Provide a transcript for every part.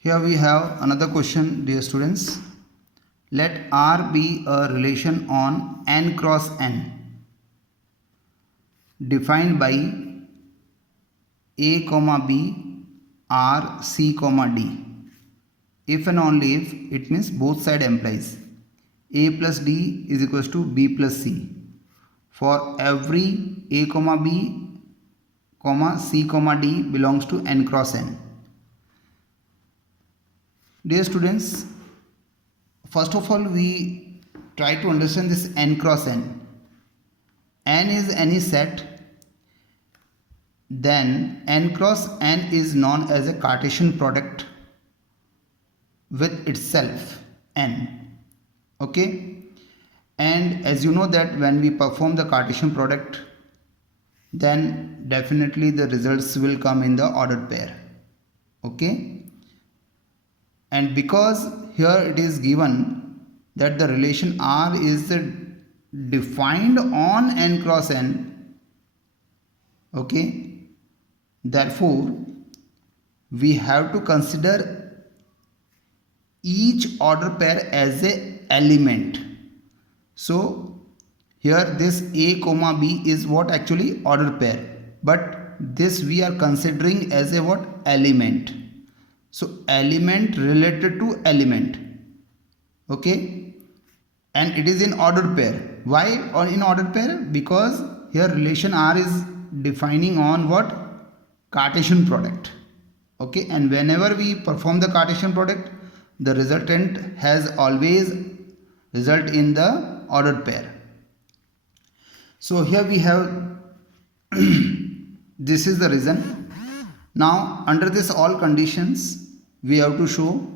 Here we have another question, dear students. Let R be a relation on n cross n defined by A comma B R C comma D. If and only if, it means both side implies A plus D is equals to B plus C. For every A comma B comma C comma D belongs to n cross n. Dear students, first of all we try to understand this n cross n. N is any set, then n cross n is known as a Cartesian product with itself n. Okay, and as you know that when we perform the Cartesian product, then definitely the results will come in the ordered pair. Okay, and because here it is given that the relation R is defined on n cross n, okay, therefore we have to consider each order pair as a element. So here this A comma B is what actually order pair, but this we are considering as a what element. So element related to element, okay, and it is in ordered pair. Why or in ordered pair? Because here relation R is defining on what? Cartesian product. Okay, and whenever we perform the Cartesian product, the resultant has always result in the ordered pair. So here we have this is the reason. Now under this all conditions we have to show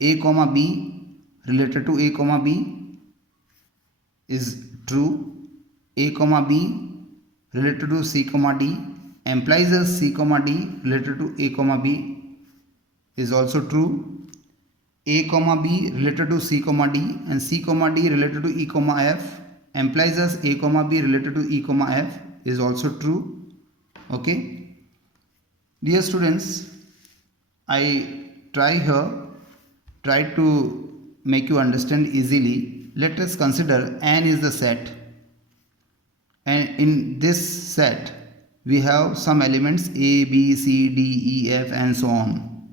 A comma B related to A comma B is true, A comma B related to C comma D implies as C comma D related to A comma B is also true, A comma B related to C comma D and C comma D related to E comma F implies as A comma B related to E comma F is also true. Okay, dear students, I try to make you understand easily. Let us consider n is the set, and in this set we have some elements A, B, C, D, E, F and so on.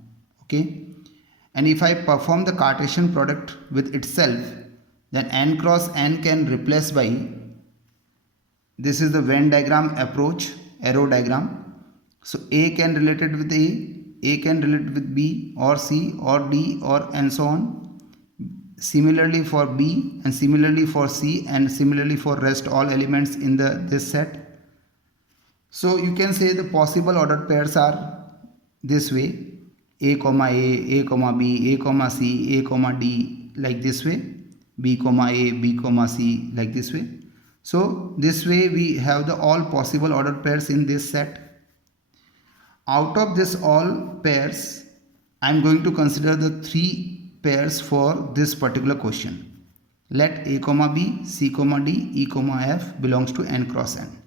Okay, and if I perform the Cartesian product with itself, then n cross n can replace by, this is the Venn diagram approach, arrow diagram. So A can relate it with A can relate with B or C or D or and so on. Similarly for B and similarly for C and similarly for rest all elements in this set. So you can say the possible ordered pairs are this way: A comma A comma B, A comma C, A comma D, like this way, B comma A, B comma C, like this way. So this way we have the all possible ordered pairs in this set. Out of this all pairs, I am going to consider the three pairs for this particular question. Let A comma B, C comma D, E comma F belongs to n cross n.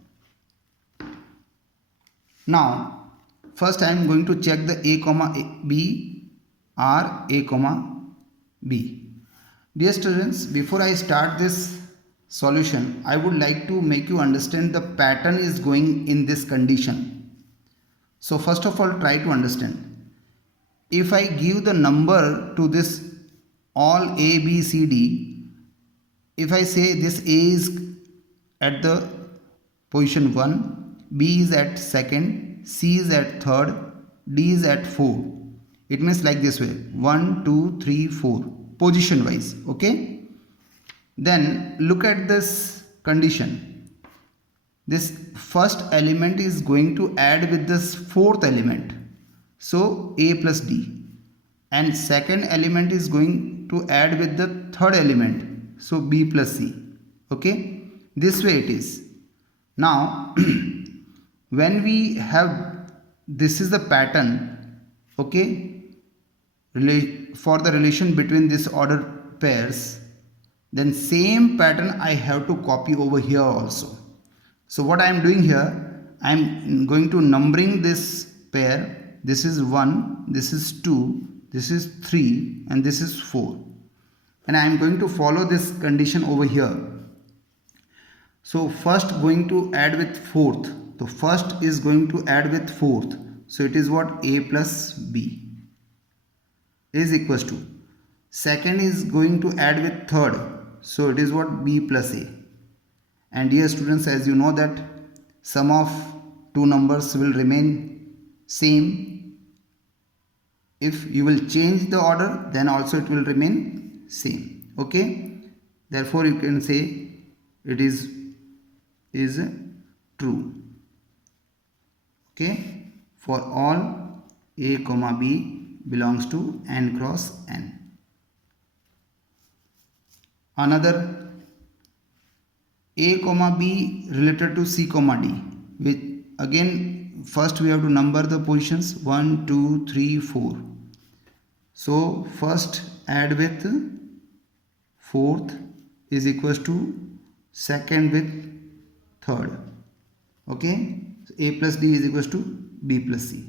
Now first I am going to check the A comma B or A comma B. Dear students, before I start this solution, I would like to make you understand the pattern is going in this condition. So first of all, try to understand. If I give the number to this all A, B, C, D, if I say this A is at the position 1, B is at second, C is at third, D is at 4. It means like this way: 1, 2, 3, 4, position wise. Okay. Then look at this condition. This first element is going to add with this fourth element, so A plus D, and second element is going to add with the third element, so B plus C. Okay, this way it is. Now when we have, this is the pattern, okay, for the relation between this ordered pairs, then same pattern I have to copy over here also. So what I am doing here, I am going to numbering this pair. This is 1, this is 2, this is 3 and this is 4, and I am going to follow this condition over here. So first going to add with fourth. So first is going to add with fourth. So it is what? A plus B is equals to. Second is going to add with third. So it is what? B plus A. And dear students, as you know that sum of two numbers will remain same. If you will change the order, then also it will remain same. Okay. Therefore you can say it is true. Okay. For all A comma B belongs to n cross n. Another, A comma B related to C comma D, which again first we have to number the positions 1, 2, 3, 4. So first add with fourth is equals to second with third. Okay, so A plus D is equals to B plus C.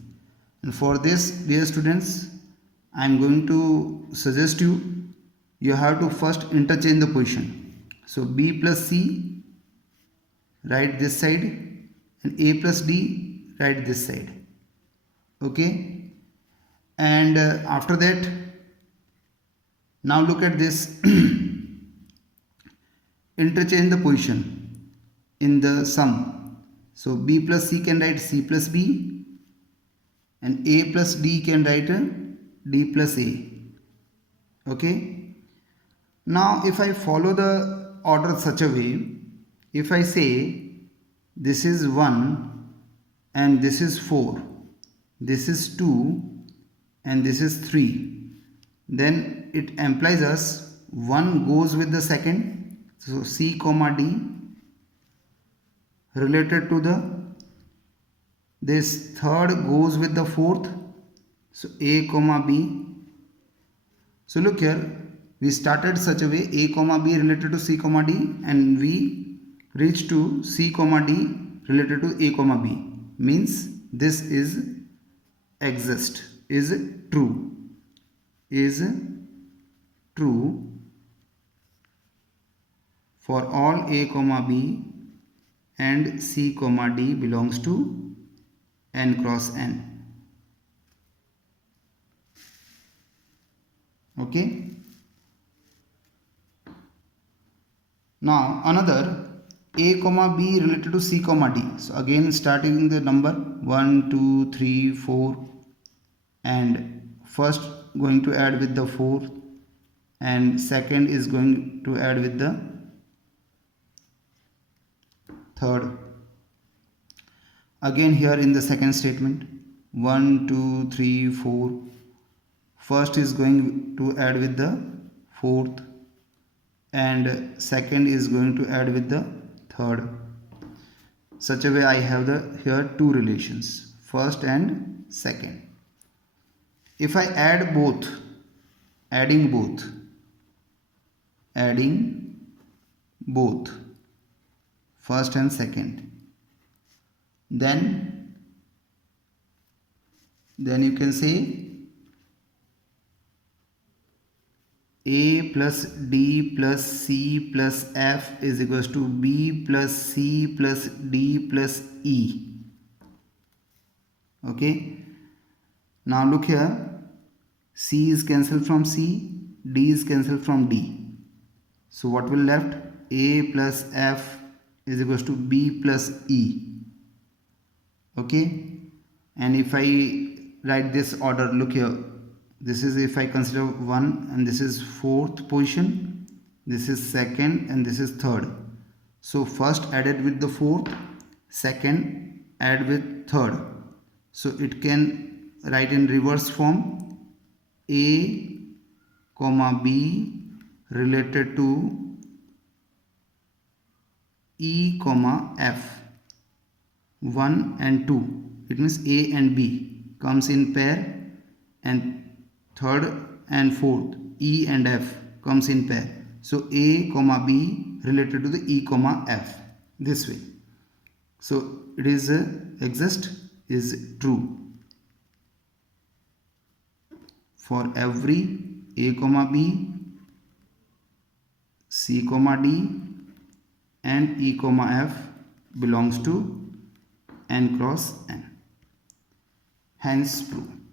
And for this, dear students, I am going to suggest you have to first interchange the position. So B plus C, write this side, and A plus D, write this side. Okay, and after that, now look at this. Interchange the position in the sum. So B plus C can write C plus B, and A plus D can write D plus A. Okay. Now if I follow the order such a way, if I say this is 1 and this is 4, this is 2 and this is 3, then it implies us 1 goes with the second. So C comma D related to this third goes with the fourth. So A comma B. So look here, we started such a way A comma B related to C comma D, and we reached to C comma D related to A comma B. Means this is exist, is true, for all A comma B and C comma D belongs to n cross n. Okay. Now another, A comma B related to C comma D. So again starting the number 1, 2, 3, 4, and first going to add with the fourth, and second is going to add with the third. Again here in the second statement, 1, 2, 3, 4. First is going to add with the fourth, and second is going to add with the third. Such a way I have here two relations, first and second. If I add both, adding both first and second, then you can say A plus D plus C plus F is equals to B plus C plus D plus E. Okay. Now look here, C is cancelled from C, D is cancelled from D. So what will left? A plus F is equals to B plus E. Okay. And if I write this order, look here, this is if I consider 1, and this is fourth position, this is second, and this is third. So first added with the fourth, second add with third. So it can write in reverse form, A comma B related to E comma F, 1 and 2. It means A and B comes in pair, and third and fourth E and F comes in pair. So A comma B related to the E comma F, this way. So it is exist, is true. for every a comma b, c comma d and e comma f belongs to n cross n. Hence prove.